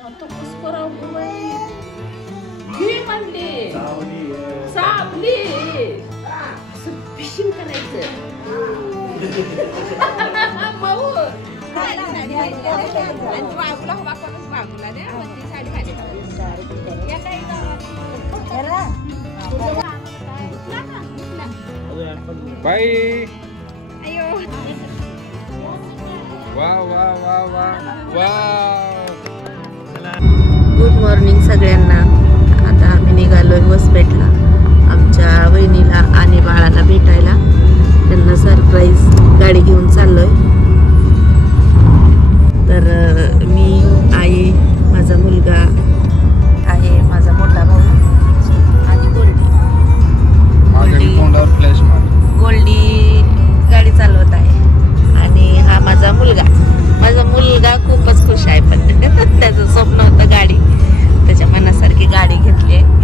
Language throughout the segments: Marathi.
आता कसं करावं बाई? घे म्हणते सावली फिशिंग करायचं माऊ बाई वा वा वा वा वा. गुड मॉर्निंग सगळ्यांना. आता आम्ही निघालोय होस्पेटला आमच्या वहिनीला आणि बाळाला भेटायला. त्यांना सरप्राईज गाडी घेऊन चाललोय. तर मी, आई, माझा मुलगा आहे, माझा मोठा भाऊ आणि गोल्डी गाडी चालवत आहे. आणि हा माझा मुलगा खूपच खुश आहे. पण त्याचं स्वप्न होतं गाडी, त्याच्या मनासारखी गाडी घेतली आहे.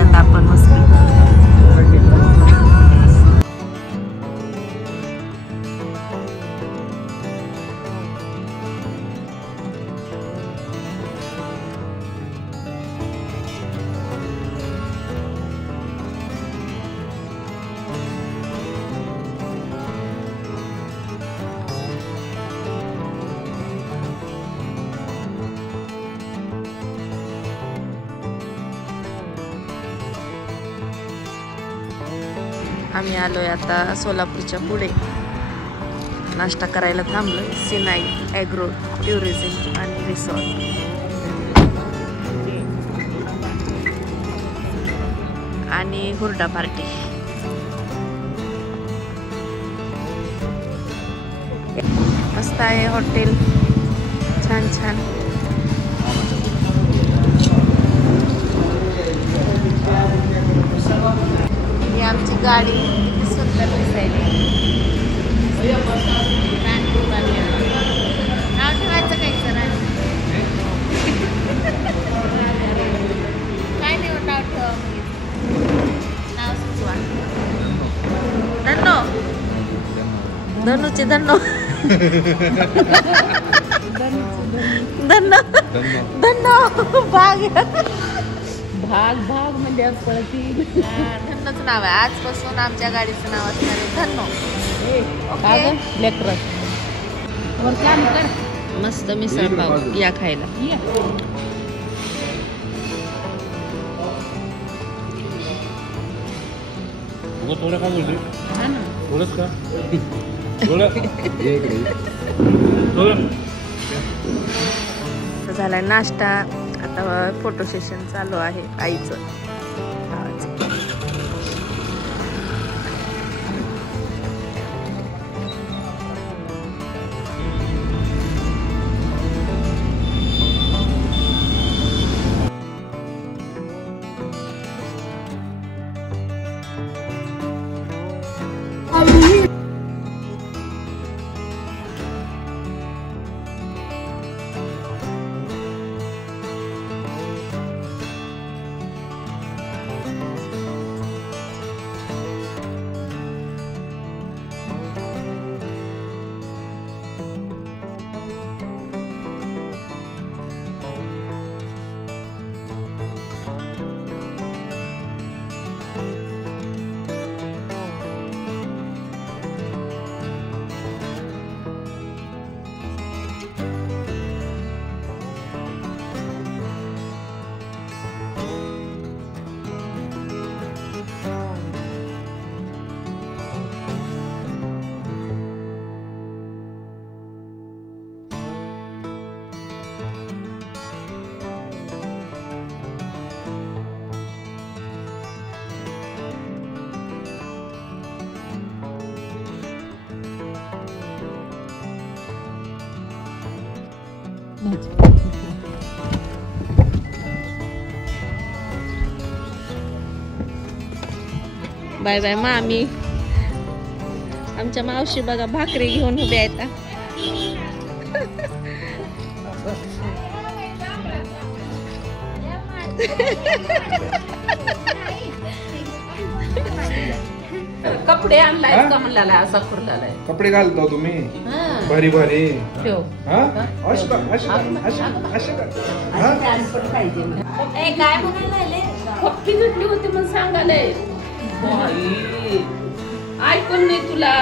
आता आपण आम्ही आलोय आता सोलापूरच्या पुढे. नाश्ता करायला थांबलोय. सिनाई ॲग्रो टुरिझम आणि रिसॉर्ट. आणि हुरडा पार्टी. मस्त आहे हॉटेल, छान छान. ही आमची गाडी किती सुंदर दिसायली. नाव ठेवायचं काय सर? काय नाही नाव ठेवा. नाव सुचवा. धन्नो धनुचे धन्नो धन्नो धन्नो भाग भाग भाग म्हणजे पळतील. धन्नोच नाव आहे. आजपासून आमच्या गाडीचं नाव असणार आहे धन्नो. लेकर काम कर. मस्त मिसळ पाव या खायला. थोडं का बोलते? थोडंच का? झालाय नाश्ता. आता फोटो सेशन चालू आहे आईचं. बाय बाय मामी. आमच्या मावशी बघा भाकरी घेऊन उभ्या आहेत. कपडे आणलाय हा? का म्हणला असा खुरलाय. कपडे घालतो तुम्ही हा. भारी भारी ठेव. हा अशी का अशी का अशी का अशी का हा? काय म्हणायला पप्पी जुटली होती म्हणून सांगालय. बाई, ऐकून नाही तुला.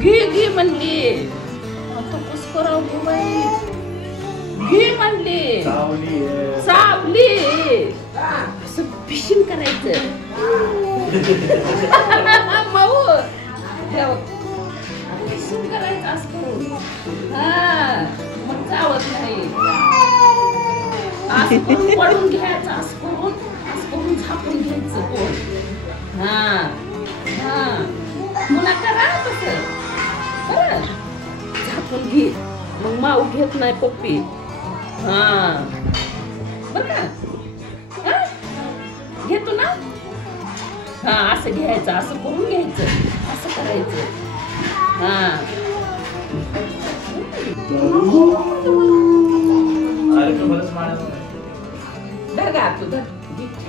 घे म्हणली. आता कसं करावं गं बाई? घे म्हणली. सावली. असं फिशिंग करायचं. माऊ ठेव. फिशिंग करायचं असतं. हा मग चावत नाही. असं करून पडून घ्यायचं. असं करून झाकून घ्यायचं कोण. हा पुन्हा करा तसं. बरं झाकून घे. मग माऊ घेत नाही पप्पी. हा बरं घेतो ना. हा असं घ्यायचं. असं करून घ्यायचं. असं करायचं. हा धगा तू धर.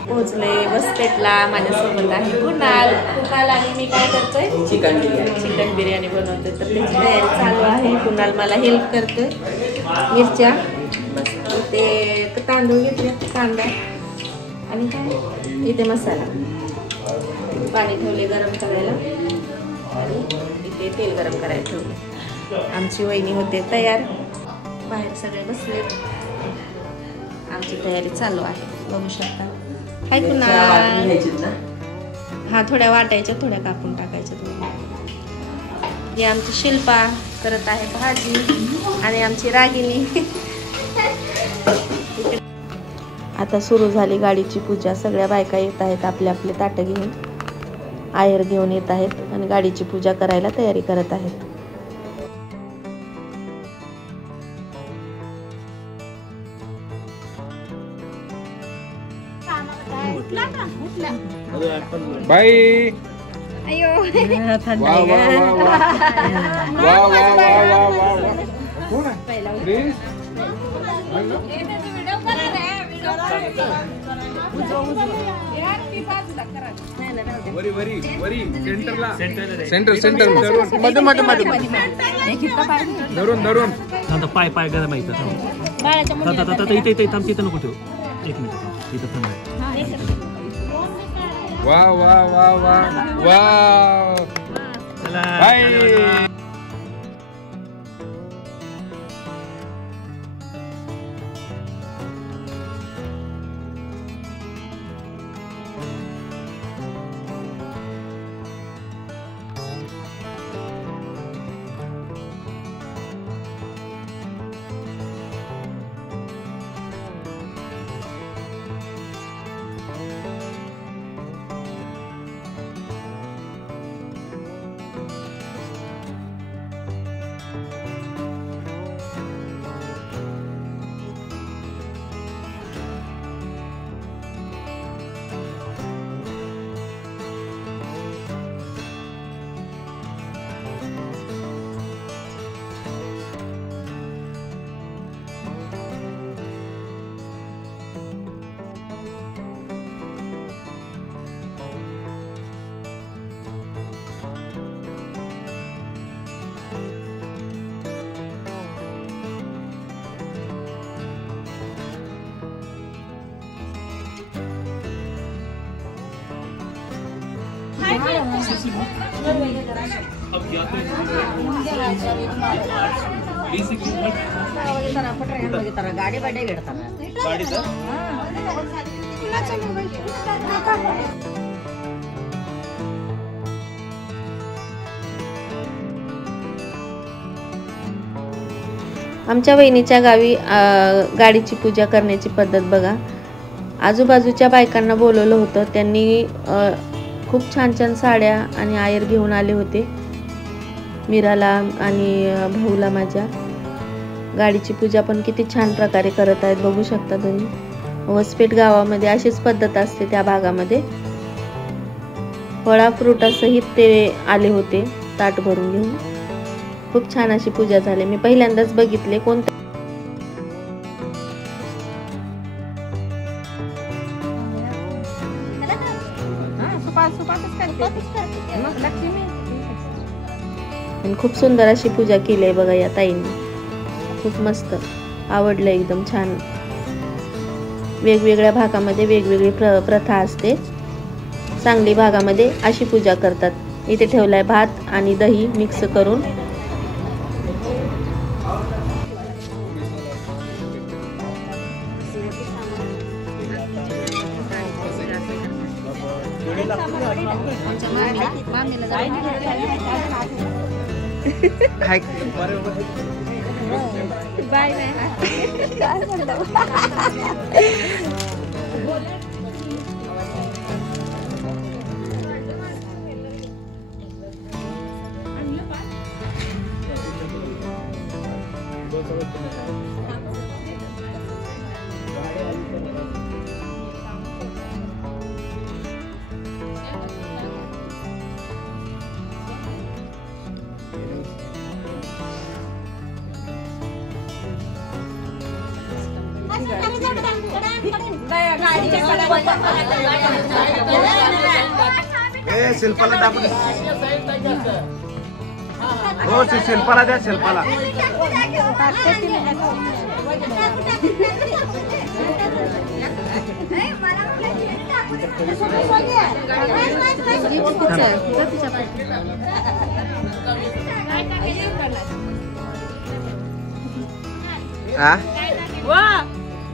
पोहोचले बसपेटला. माझ्यासोबत आहे कुणाल. कुणाल आणि मी काय करतोय चिकन बिर्याणी बनवतोय. तर त्याची तयारी चालू आहे. कुणाल मला हेल्प करतोय. मिरच्या इथे तांदूळ घेतले. कांदा आणि काय इथे मसाला. पाणी ठेवले गरम करायला आणि इथे तेल गरम करायला ठेवले. आमची वहिनी होते तयार. बाहेर सगळे बसले. आमची तयारी चालू आहे. बघू शकता. काय कुणाल. हा थोड्या वाटायच्या थोड्या कापून टाकायच्या. ही आमची शिल्पा करत आहे भाजी आणि आमची रागिनी. आता सुरू झाली गाडीची पूजा. सगळ्या बायका येत आहेत. आपले आपले ताटं घेऊन आयर घेऊन येत आहेत आणि गाडीची पूजा करायला तयारी करत आहेत. बाई वा वा वा वा वा वा वा वा वा. कोण आहे? प्लीज. वरी वरी वरी सेंटरला सेंटर मध्ये मध्ये मध्ये धरून धरून. पाय पाय गरम आहे इथं. इथे थांब. तिथं नको ठेव. एक मिनिट इथं थांब. वा वा वा वा वा. बाय. गाडी बाडी घेतात. आमच्या वहिनीच्या गावी गाडीची पूजा करण्याची पद्धत बघा. आजूबाजूच्या बायकांना बोलवलं होतं. त्यांनी खूप छान छान साड्या आणि आयर घेऊन आले होते. मीराला आणि भाऊला माझ्या. गाडीची पूजा पण किती छान प्रकारे करत आहेत बघू शकता तुम्ही. वसपेट गावामध्ये अशीच पद्धत असते. त्या भागामध्ये फळा फ्रुटासहित ते आले होते ताट भरून घेऊन. खूप छान अशी पूजा झाली. मी पहिल्यांदाच बघितले. कोणत्या सुपातच काय आणि खूप सुंदर अशी पूजा केली आहे बघा या ताईंनी. खूप मस्त आवडलं, एकदम छान. वेगवेगळ्या भागामध्ये वेगवेगळी प्रथा असते. सांगली भागामध्ये अशी पूजा करतात. इथे ठेवलाय भात आणि दही मिक्स करून. शिल्पाला दाखव. हो शिल्पाला द्या, शिल्पाला.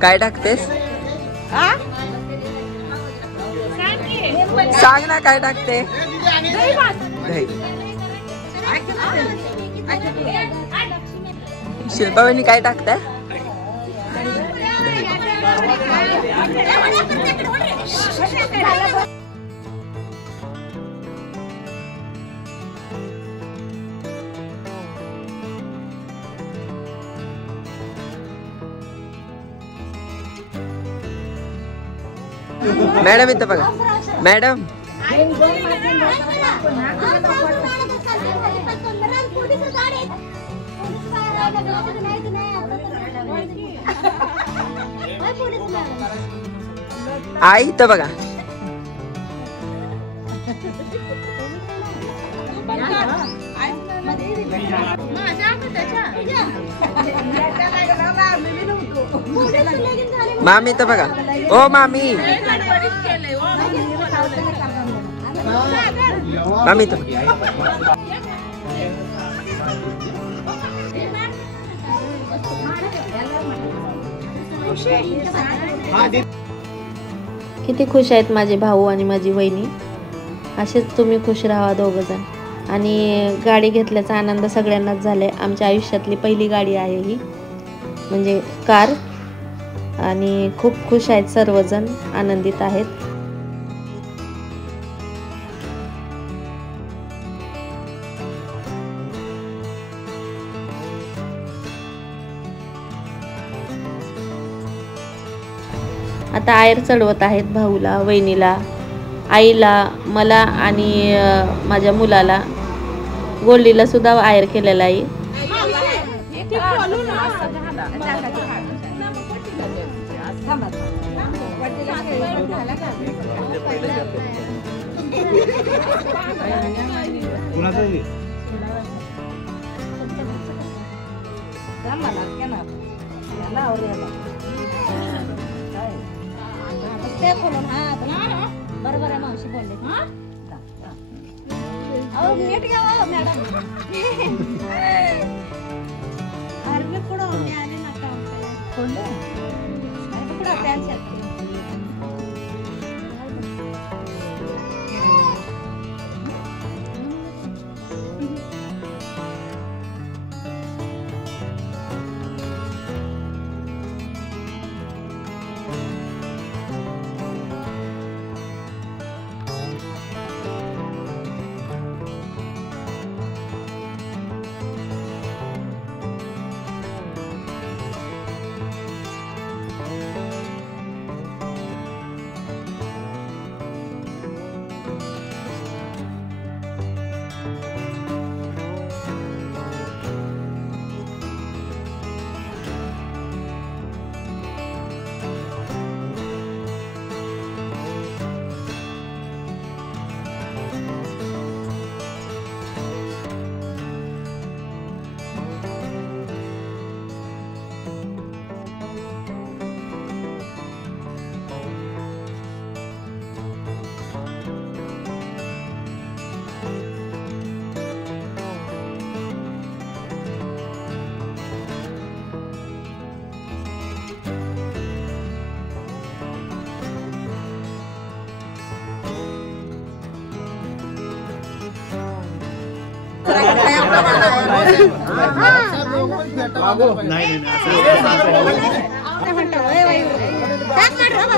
काय टाकतेस? सांग ना काय टाकते? दही. शिल्पा वहिनी काय टाकताय? मॅडम इथं बघा. मॅडम आई इथं बघा. मामी इथं बघा. ओ मामी, मामी इथं. किती खुश आहेत माझे भाऊ आणि माझी वहिनी. असेच तुम्ही खुश राहा दोघंजण. आणि गाडी घेतल्याचा आनंद सगळ्यांनाच झालाय. आमच्या आयुष्यातली पहिली गाडी आहे ही, म्हणजे कार. आणि खूप खुश आहेत सर्वजण, आनंदित आहेत. आता आयर चढवत आहेत भाऊला, वहिनीला, आईला, मला आणि माझ्या मुलाला. गोल्डीला सुद्धा आयर केलेला आहे. बरोबर आहे मावशी बोलले. नीट घ्या मॅडम. अरे पुढं आले नका पुढं त्यांच्यात.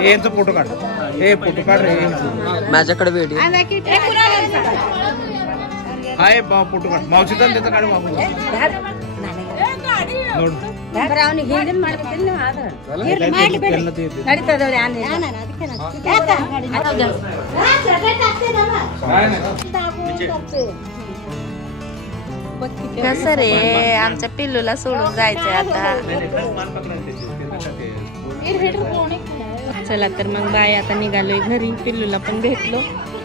यांचा फोटो काढ. हे फोटो काढ रे. माझ्याकडे व्हिडिओ हाय बा फोटो काढ. मावशीचा त्याचा काढ बाबू. कसं रे आमच्या पिल्लूला सोडून जायचंय आता. चला तर मग बाय आता निघालोय घरी. पिल्लूला पण भेटलो.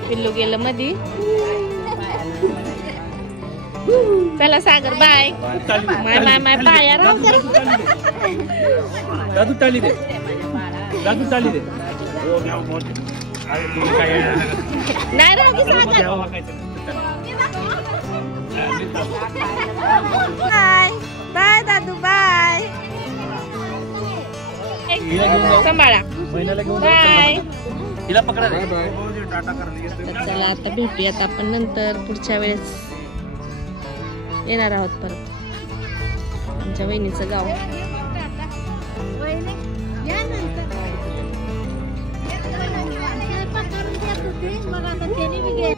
पिल्लू गेलं मधी. चला सागर बाय. माय माय माय बाय. दादू टाळी दे. दादू टाळी दे. नाही राहू की सागर. बाय बाय दादू बाय. सांभाळा. बाय. हिला पकडा रे. तर चला आता भेटूयात आपण नंतर पुढच्या वेळेस येणार आहोत परत आमच्या वहिनीचं गाव. मग आता त्याने